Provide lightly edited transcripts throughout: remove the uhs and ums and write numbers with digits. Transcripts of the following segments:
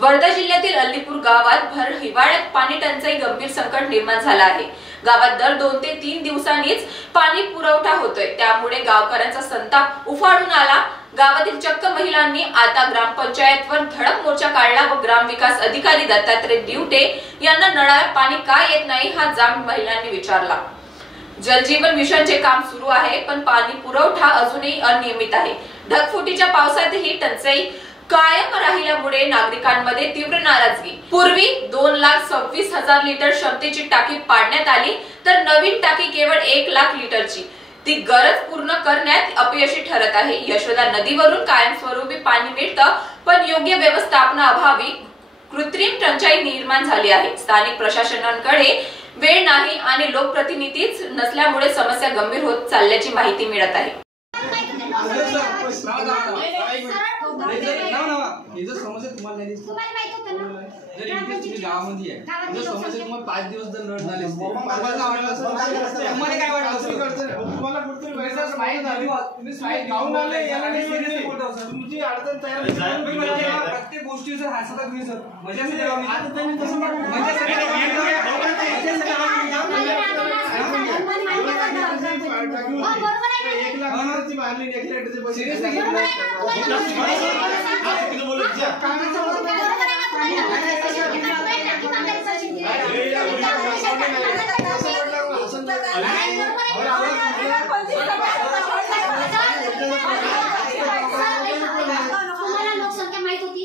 वर्धा जिल्ह्यातील अल्लीपूर गावात भर हिवाळ्यात पाणी टंचाई गंभीर संकट निर्माण झाला आहे। गावात दर 2 ते 3 दिवसांनीच पाणी पुरवठा होतोय, त्यामुळे गावकऱ्यांचा संताप उफाळून आला। गावातील चक्क महिलांनी आता ग्रामपंचायतवर धडक मोर्चा काढला व ग्रामविकास अधिकारी दत्तात्रय दिवटे यांना नळाला पाणी का येत नाही हा जाब महिलांनी विचारला। जलजीवन मिशनचे काम सुरू आहे, पण पाणी पुरवठा अजूनही अनियमित आहे। ढगफुटीच्या पावसातही टंचाई कायम राहिल्यामुळे नागरिकांमध्ये तीव्र नाराजगी। पूर्वी 2,26,000 लिटर क्षमतेची टाकी पाडण्यात आली, तर नवीन टाकी केवळ 1,00,000 लिटरची। ती गरज पूर्ण करण्यात अपयशी ठरत आहे। यशोदा नदीवरून कायमस्वरूपी पाणी मिळतं, पण योग्य व्यवस्थापनाअभावी कृत्रिम टंचाई निर्माण झाली आहे। स्थानिक प्रशासनाकडे वेळ नाही आणि लोकप्रतिनिधीच नसल्यामुळे समस्या गंभीर होत चालल्याची माहिती मिळत आहे। समस्या तुम्हाला नाही दिसत, जर इनकेस तुम्ही गावामध्ये आहे, जर समस्या तुम्हाला 5 दिवस जर नळ झाले असते, तुम्हाला काय वाटलं? तुम्हाला कुठतरी पैसा माहित झाली, तुम्ही साईड घेऊन आले, याला नाही सिरियसली बोलतो सर, तुमची अडचण तयार प्रत्येक गोष्टीचं हासता तुम्ही सर मजासाठी आता त्यांनी तसं मजासाठी लोकसंख्या माहित होती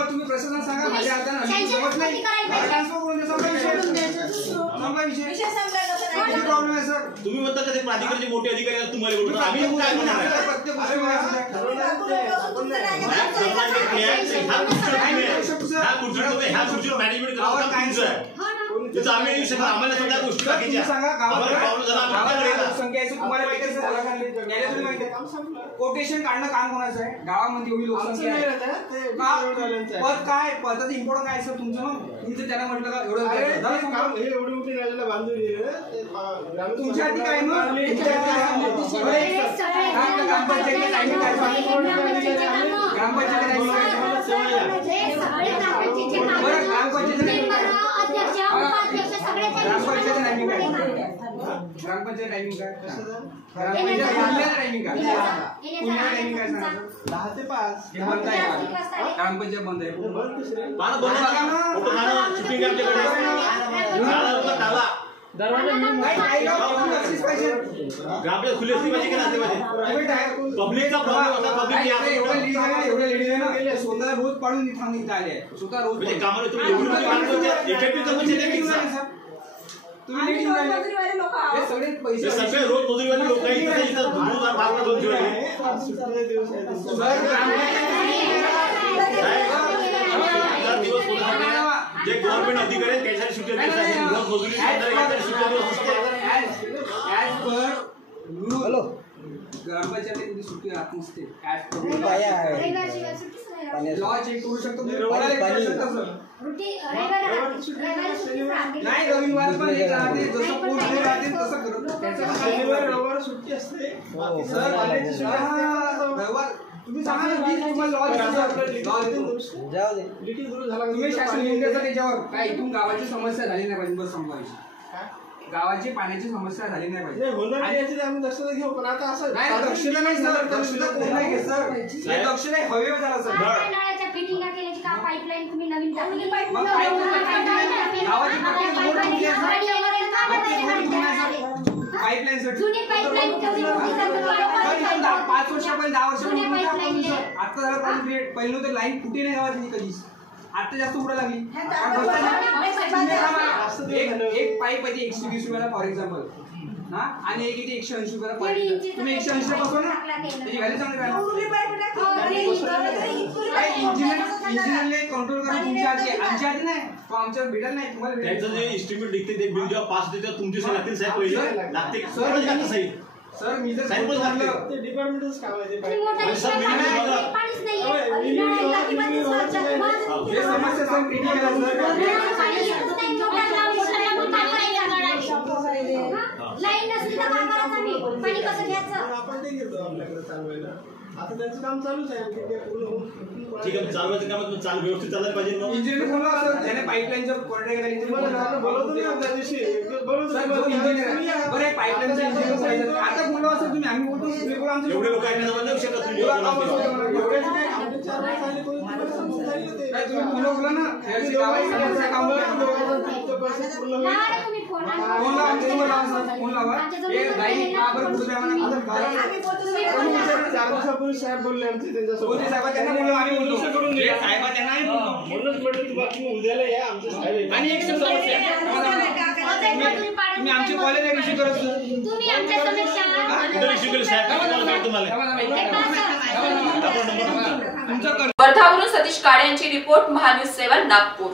तुम्ही प्रशासन सांगा, माझ्या हाताने जमत नाही, ट्रान्सफर करून प्रॉब्लेम आहे सर। तुम्ही म्हणता का ते प्राधिकरणाचे मोठे अधिकारी आहेत, तुम्हाला बोलतो आम्ही काय म्हणणार प्रत्येक गोष्टी ह्या खुर्चीवर मॅनेजमेंट करावं तुमचं आहे, त्याचं आम्ही येऊ शकतो। आम्हाला सगळ्या गोष्टी बाकीच्या सांगा, कोटेशन काढणं काम कोणाचं आहे? गावामध्ये एवढी लोकसंख्या पद काय पदाचं इम्पॉर्टंट काय सर तुमचं? मग तुमचं त्यांना म्हटलं का एवढं काम हे एवढी मोठी राजाला बांधून तुमच्या आधी काय? मग ग्रामपंचायत टायमिंग काय? टायमिंग काय? 10 ते 5 ग्रामपंचायत बंद आहे। ग्रामपंचायत खुली असली पाहिजे की नसली पाहिजे? पब्लिकचा प्रॉब्लेम होता, पब्लिक एवढे लेडीज आहे ना, स्वतः रोज पाडून थांबून आले, स्वतः रोज म्हणजे कामाला तुम्ही तुम्ही सगळे पैसे सगळे रोज मजुरीवाले लोक आहेत, जे गव्हर्नमेंट अधिकारी आहेत त्यासाठी सुट्टी रोज मजुरी ग्रामपंचायत सुट्टी राहत नसते। लॉ चेक करू शकतो नाही, रविवार पण एक राहते, जसं कोर्ट राहते तसं करत शनिवार रविवार सुट्टी असते सर। रविवार तुम्ही सांगा ना, मी तुम्हाला तुम्ही शासन निर्णयाचा त्याच्यावर काय इथून गावाची समस्या झाली नाही पाहिजे, बस संपवायची। गावाची पाण्याची समस्या झाली नाही पाहिजे, आम्ही दक्षता घेऊ, पण आता असं नाही दक्षता नाही सर, दक्षता कोण नाही घेत सर, दक्षता हवेवर झाला सर। पाईपलाईन तुम्ही नवीन टाकली, पाईपलाईन जुनी पाईपलाईन 5 वर्ष पहिले 10 वर्ष आता झालं कॉन्क्रीट। पहिलं तर लाईन फुटी नाही गावात कधीच, आता जास्त उडा लागली। एक पाईप आहे 120 रुपयाला फॉर एक्झाम्पल ना, आणि एक इथे 180 रुपयाला पाईप। तुम्ही 180 पासून ना त्याची व्हॅल्यू चांगली इंजिनियरने कंट्रोल करा तुमच्या आधी, आमच्या आधी नाही, तो आमच्यावर भेटत नाही। तुम्हाला त्यांचं जे एस्टिमेट निघते ते बिल जेव्हा पास होते तेव्हा तुमचे लागतील साहेब, पहिले लागते सर। सर मी जर ते डिपार्टमेंटच काम आहे, लाईन काय करायचं आम्ही? पाणी कसं घ्यायचं? आपण ते घेतो आपल्याकडे चालवायला. आता त्यांचं काम चालूच आहे की ते पूर्ण होऊन ठीक आहे, चालवायचं काम चालू व्यवस्थित चालायला पाहिजे ना. इंजिनियर बोलला असं त्याने पाईपलाईनचं कॉन्ट्रॅक्ट केला. इंजिनियर बोलवतो ना त्या दिवशी बोलवतो बरं पाईपलाईनचं इंजिनियर पाहिजे. आता बोलवा असं तुम्ही आम्ही बोलतो आमचे एवढे लोक ऐकण्याचं म्हणणं नाही शकत तुम्ही. एवढे काय आमचे 4 वर्ष आले कोणी तुम्हाला समजून जाईल ते. काय तुम्ही बोलवलं ना त्याची गावाची काम लावा तुम्ही फोन. फोन लावा फोन लावा हे गाई काबर कुठे आम्हाला 4 दिवसापूर्वी साहेब बोलले आमचे त्यांच्यासोबत. साहेब त्यांना बोललो आम्ही बोललो साहेब त्यांना आम्ही बोललो. म्हणूनच म्हटलं तुम्ही उद्याला या आमच्या साहेब. आणि एक समस्या तुम्ही आमची कॉलेज रिसिव्ह करत तुम्ही आमच्या समस्या कुठे रिसिव्ह केलं साहेब तुम्हाला? तुमचं वर्धावरून सतीश काळे यांची रिपोर्ट महान्यूज 7 नागपूर.